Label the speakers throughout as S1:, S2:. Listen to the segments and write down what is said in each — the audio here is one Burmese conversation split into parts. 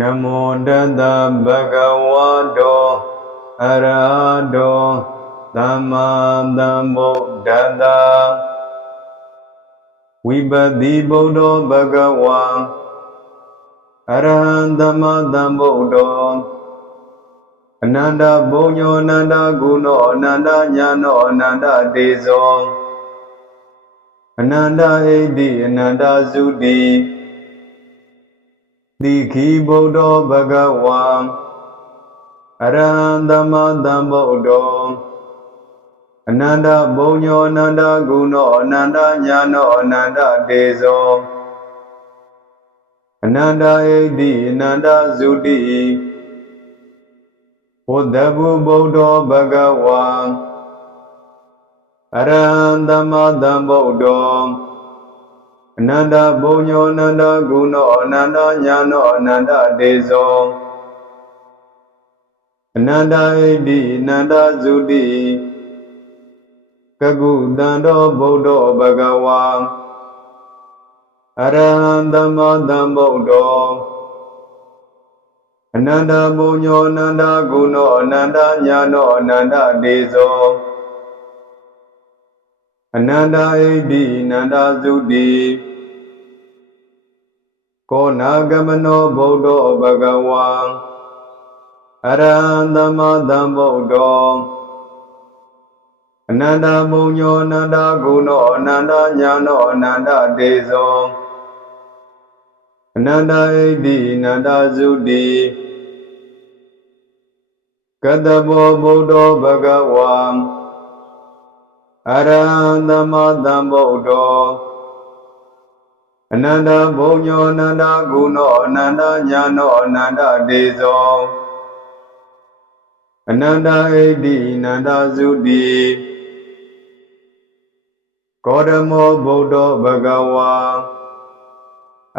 S1: နမောတတ္တဗုဒ္ဓဝါတောအရဟတောသမ္မာသမ္ဗုဒ္ဓတ္တဝိပတိဗုဒ္ဓောဘဂဝံအရဟံသမ္မာသမ္ဗုဒ္ဓောအနန္တဘုံညောအနန္တဂုဏောအနန္တညာနောအနန္တတေဇောအနန္တဣတိအနန္တသုတိ တိခိဗုဒ္ဓောဘဂဝံအရဟံသမ္မာသမ္ဗုဒ္ဓောအနန္တဘုံညောအနန္တဂုဏောအနန္တညာနောအနန္တတေဇောအနန္တဣတိအနန္တသုတိဘုဒ္ဓဘုဗုဒ္ဓောဘဂဝံအရဟံသမ္မာသမ္ဗုဒ္ဓော အနန္တဘုံညောအနန္တဂုဏောအနန္တညာနောအနန္တတေဇောအနန္တဣတိအနန္တသုတိကကုတံတောဗုဒ္ဓောဘဂဝံအရဟံသမ္မာသမ္ဗုဒ္ဓောအနန္တဘုံညောအနန္တဂုဏောအနန္တညာနောအနန္တတေဇော အနန္တဣတိအနန္တသုတိကောနာဂမနောဗုဒ္ဓောဘဂဝံအရဟံသမ္မာသမ္ဗုဒ္ဓောအနန္တဘုံညောအနန္တဂုဏောအနန္တညာနောအနန္တတေဇောအနန္တဣတိအနန္တသုတိကတဘောဗုဒ္ဓောဘဂဝံ အရဟံသမ္မာသမ္ဗုဒ္ဓောအနန္တဘုံညောအနန္တဂုဏောအနန္တညာနောအနန္တတေဇောအနန္တဣတိအနန္တသုတိကောဓမောဗုဒ္ဓောဘဂဝါ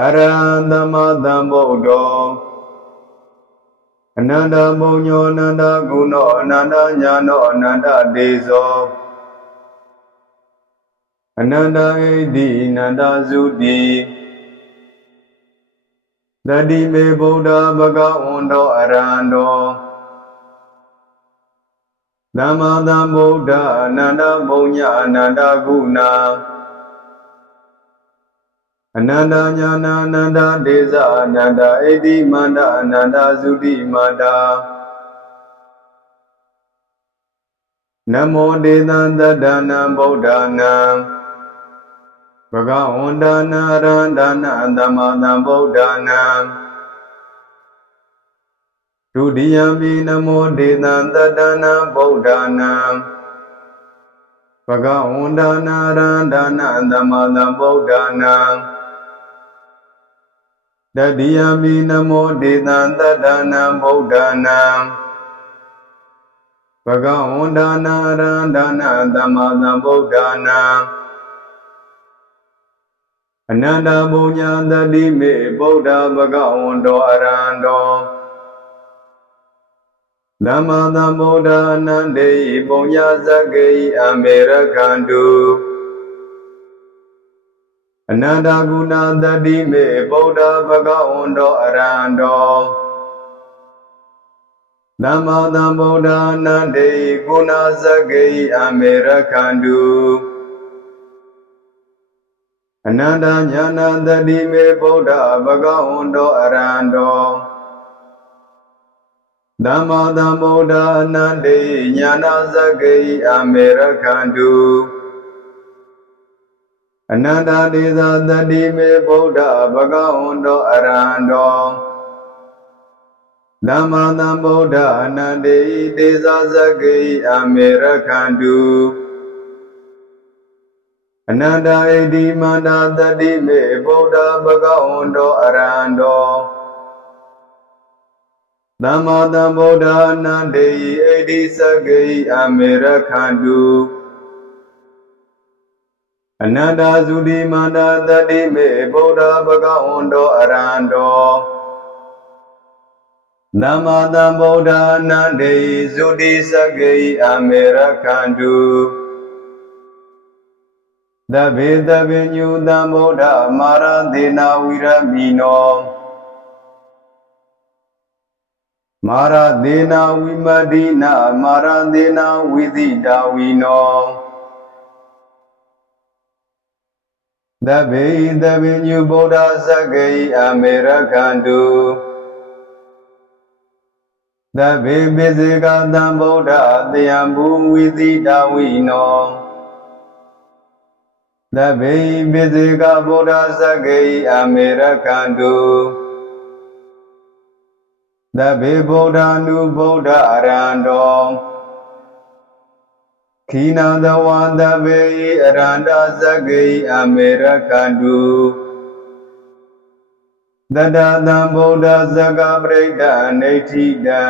S1: အရဟံသမ္မာသမ္ဗုဒ္ဓောအနန္တဘုံညောအနန္တဂုဏောအနန္တညာနောအနန္တတေဇော အနန္တဣတိအနန္တသုတိတတိမေဗုဒ္ဓဘဂဝန္တောအရဟံတောသမ္မာသမ္ဗုဒ္ဓအနန္တဘုံညအနန္တကုဏအနန္တညာနာအနန္တဒေဇအနန္တဣတိမန္တအနန္တသုတိမန္တနမောဒေသံတတ္တနံဗုဒ္ဓနာ ဘဂဝန္တနာရန္ဒနာသမ္မာသမ္ဗုဒ္ဓနာဒုတိယံပိနမောဒေသံတတ္တနာဗုဒ္ဓနာဘဂဝန္တနာရန္ဒနာသမ္မာသမ္ဗုဒ္ဓနာတတိယံပိနမောဒေသံတတ္တနာဗုဒ္ဓနာဘဂဝန္တနာရန္ဒနာသမ္မာသမ္ဗုဒ္ဓနာ အနန္တဘုံညာတတိမေဗုဒ္ဓဘဂဝန္တောအရဟံတောသမ္မာသမ္ဗုဒ္ဓအနန္တေယပုံညာဇဂေယအမေရခန္တုအနန္တကုဏတတိမေဗုဒ္ဓဘဂဝန္တောအရဟံတောသမ္မာသမ္ဗုဒ္ဓအနန္တေယကုဏဇဂေယအမေရခန္တု အနန္တညာနာတတိမေဗုဒ္ဓဘဂဝန္တောအရဟံတောသမ္မာသမ္ဗုဒ္ဓအနန္တေညာနာဇဂေယအမေရခန္တုအနန္တဒေသတတိမေဗုဒ္ဓဘဂဝန္တောအရဟံတောသမ္မာသမ္ဗုဒ္ဓအနန္တေဒေသဇဂေယအမေရခန္တု အနန္တဣတိမန္တတတိမေဗုဒ္ဓဘဂဝန္တောအရဟံတောသမ္မာသမ္ဗုဒ္ဓအနန္တေဣတိစဂေယအမေရခန္တုအနန္တသုတိမန္တတတိမေဗုဒ္ဓဘဂဝန္တောအရဟံတောသမ္မာသမ္ဗုဒ္ဓအနန္တေသုတိစဂေယအမေရခန္တု သဗ္ဗေသဗ္ဗညုတံဗုဒ္ဓမာရသေနာဝိရမိနောမာရသေနာဝိမတိနာမာရသေနာဝိသိတာဝိနောသဗ္ဗေသဗ္ဗညုဗုဒ္ဓသက္ကေအမေရခန္တုသဗ္ဗေပိစေကသံဗုဒ္ဓတယံဘူဝိသိတာဝိနော သဗ္ဗေပိစေကဗုဒ္ဓသက္ကေအမေရခန္တုသဗ္ဗေဗုဒ္ဓ ानु ဗုဒ္ဓအရဟံတောခိနသဝံသဗ္ဗေအရန္တသက္ကေအမေရခန္တုတတသံဗုဒ္ဓသကပရိဒအနိဋ္ဌိတံ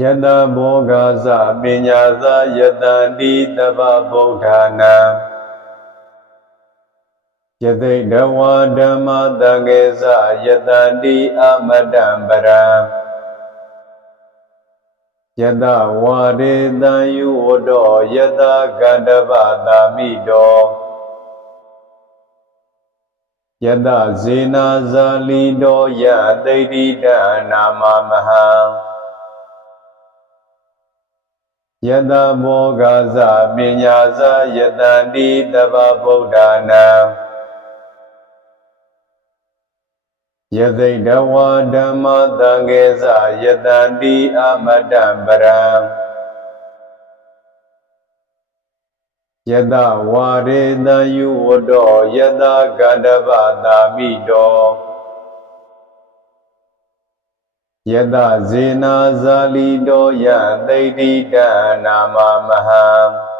S1: ယတဘောဂသပညာသယတတိတဗ္ဗဗုဒ္ဓနာယသိတဝါဓမ္မတကေသယတတိအမတံပရံယတဝါရေတံယုဝတောယတကန္တဗတာမိတောယတဇေနာဇာလီတောယသိတိတနာမမဟံ ယတဘောဂဇပညာဇယတတိတဗ္ဗဗုဒ္ဓနာယသိတဝါဓမ္မသံဃေသယတတိအမတံပရံယတဝါရေတယုဝတောယတကန္တဗတာမိတော ယတဇေနာဇာလီတောယသိတိတနာမမဟံ